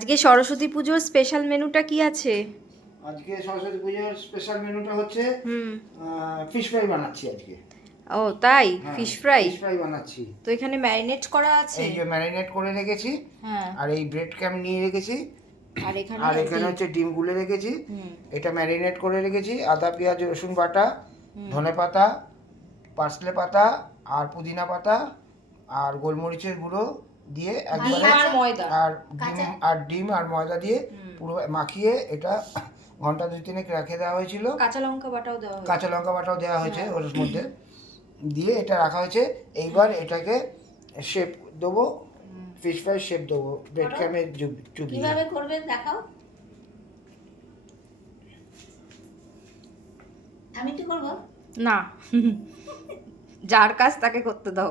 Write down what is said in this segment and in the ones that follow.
আজকে সরস্বতী পুজোর স্পেশাল মেনুটা কি আছে? আজকে সরস্বতী পুজোর স্পেশাল মেনুটা হচ্ছে ফিশ ফ্রাই বানাচ্ছি আজকে। ও তাই, ফিশ ফ্রাই বানাচ্ছি। তো এখানে ম্যারিনেট করা আছে, এই যে ম্যারিনেট করে রেখেছি। হ্যাঁ, আর এই ব্রেড ক্যাম্প নিয়ে রেখেছি। আর এখানে হচ্ছে ডিম গুলে রেখেছি। এটা ম্যারিনেট করে রেখেছি। আদা পেঁয়াজ রসুন বাটা, ধনে পাতা, পার্সলে পাতা আর পুদিনা পাতা আর গোলমরিচের গুঁড়ো দিয়ে একবারে আর ডিম আর ময়দা দিয়ে পুরো মাখিয়ে এটা ঘন্টা 2-3 রেখে দেওয়া হয়েছিল। কাঁচা লঙ্কা বাটাও দেওয়া হয়েছে ওর মধ্যে দিয়ে এটা রাখা হয়েছে। এইবার এটাকে শেপ দেবো, ফিশ ফ্রাই শেপ দেবো ব্রেড ক্যামে চুবিয়ে। কিভাবে করবে দেখাও। আমি কি করব না, যার কাজ তাকে করতে দাও।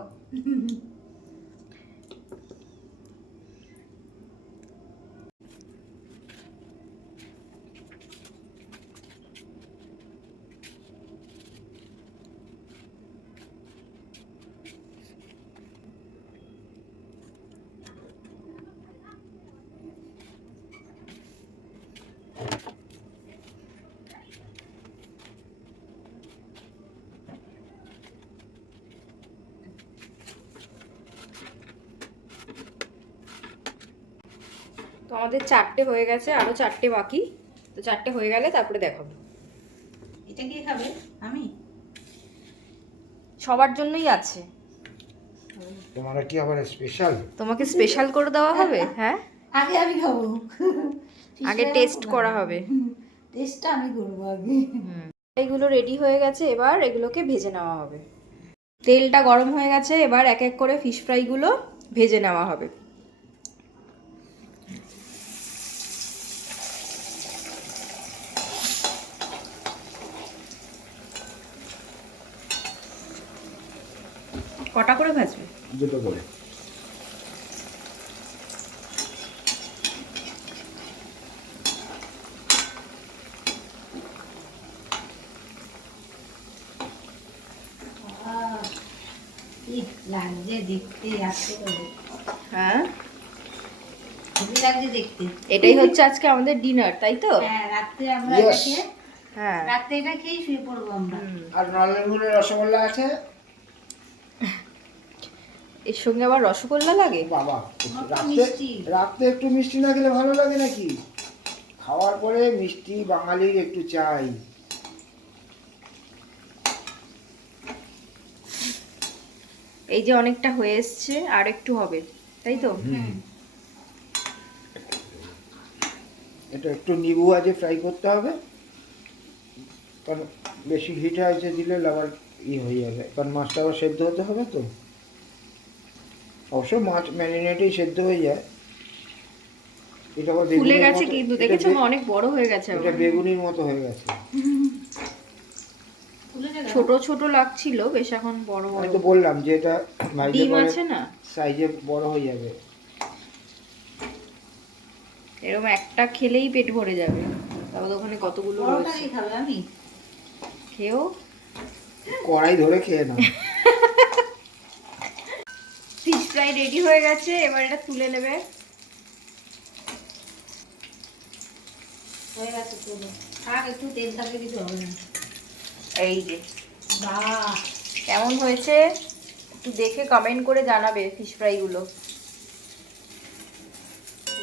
তো আমাদের 4টে হয়ে গেছে, আরো 4টে বাকি। তো 4টে হয়ে গেলে তারপরে দেখাবো। এটা কি খাবে? আমি সবার জন্যই আছে। তোমার কি আবার স্পেশাল? তোমাকে স্পেশাল করে দেওয়া হবে। হ্যাঁ, আগে আমি খাবো, আগে টেস্ট করা হবে। টেস্টটা আমি করবো আগে। এইগুলো রেডি হয়ে গেছে, এবার এগুলোকে ভেজে নেওয়া হবে। তেলটা গরম হয়ে গেছে, এবার এক এক করে ফিশ ফ্রাইগুলো ভেজে নেওয়া হবে। কটা করে ভাজবে? দুটো করে। লাগছে দেখতে, আসতে করে হ্যাঁ, খুবই লাগছে দেখতে। এটাই হচ্ছে আজকে আমাদের ডিনার, তাই তো? হ্যাঁ, রাত্রে আমরা এটা খেয়ে, হ্যাঁ, রাত্রে এটা খেয়ে শুয়ে পড়বো আমরা। আর নলেনগুলের রসগোল্লা আছে। এর সঙ্গে আবার রসগোল্লা লাগে? বাবা, মিষ্টি। রাত্রে একটু মিষ্টি না খেলে ভালো লাগে নাকি? খাওয়ার পরে মিষ্টি বাঙালির একটু চাই। এই যে অনেকটা হয়ে এসছে, আর একটু হবে, তাই তো? এটা একটু নিবু আছে, ফ্রাই করতে হবে, কারণ বেশি হিট হয়েছে দিলে আবার হয়ে যাবে, কারণ মাছটা আবার সেদ্ধ হতে হবে তো। অবশ্য মাছ ম্যারিনেটেই সেদ্ধ হয়ে যায়। এটা আবার ফুলে গেছে, কিন্তু দেখেছো অনেক বড় হয়ে গেছে। এটা বেগুনির মতো হয়ে গেছে। ছোট ছোট লাগছিল, বেশ এখন বড় বড়। আমি তো বললাম যে এটা ডিম আছে না, সাইজে বড় হয়ে যাবে। এরকম একটা খেলেই পেট ভরে যাবে, তারপর ওখানে কতগুলো রয়েছে। খাবে আমি খেও, কড়াই ধরে খেয়ে নাও। ফিশ ফ্রাই রেডি হয়ে গেছে, এবার এটা তুলে নেবে। হয়ে গেছে, চলো থাক, একটু তেল থাকলে কিছু হবে না। এই যে বাহ, কেমন হয়েছে একটু দেখে কমেন্ট করে জানাবে ফিশ ফ্রাইগুলো।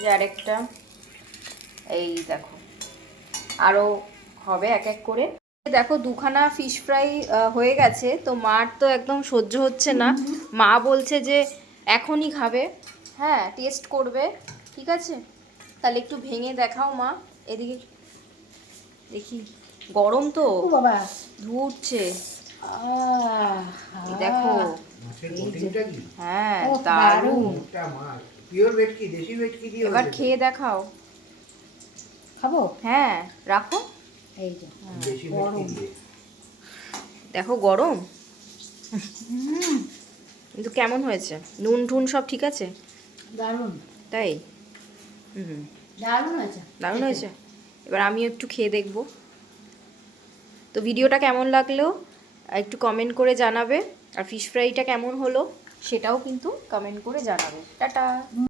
যে আরেকটা, এই দেখো আরো হবে এক এক করে। দেখো দুখানা ফিশ ফ্রাই হয়ে গেছে। তো মার তো একদম সহ্য হচ্ছে না, মা বলছে যে এখনই খাবে। হ্যাঁ, টেস্ট করবে, ঠিক আছে? তাহলে একটু ভেঙে দেখাও মা, এদিকে দেখি। গরম তো বাবা, ধোঁয়া উঠছে, দেখো। হ্যাঁ, দারুণ। এবার খেয়ে দেখাও। খাবো? হ্যাঁ, রাখো। এই যে গরম। দেখো গরম, কিন্তু কেমন হয়েছে? নুন টুন সব ঠিক আছে? দারুণ, তাই? দারুণ আছে, দারুণ হয়েছে। এবার আমি একটু খেয়ে দেখবো। তো ভিডিওটা কেমন লাগলো একটু কমেন্ট করে জানাবে, আর ফিশ ফ্রাইটা কেমন হলো সেটাও কিন্তু কমেন্ট করে জানাবে। টাটা।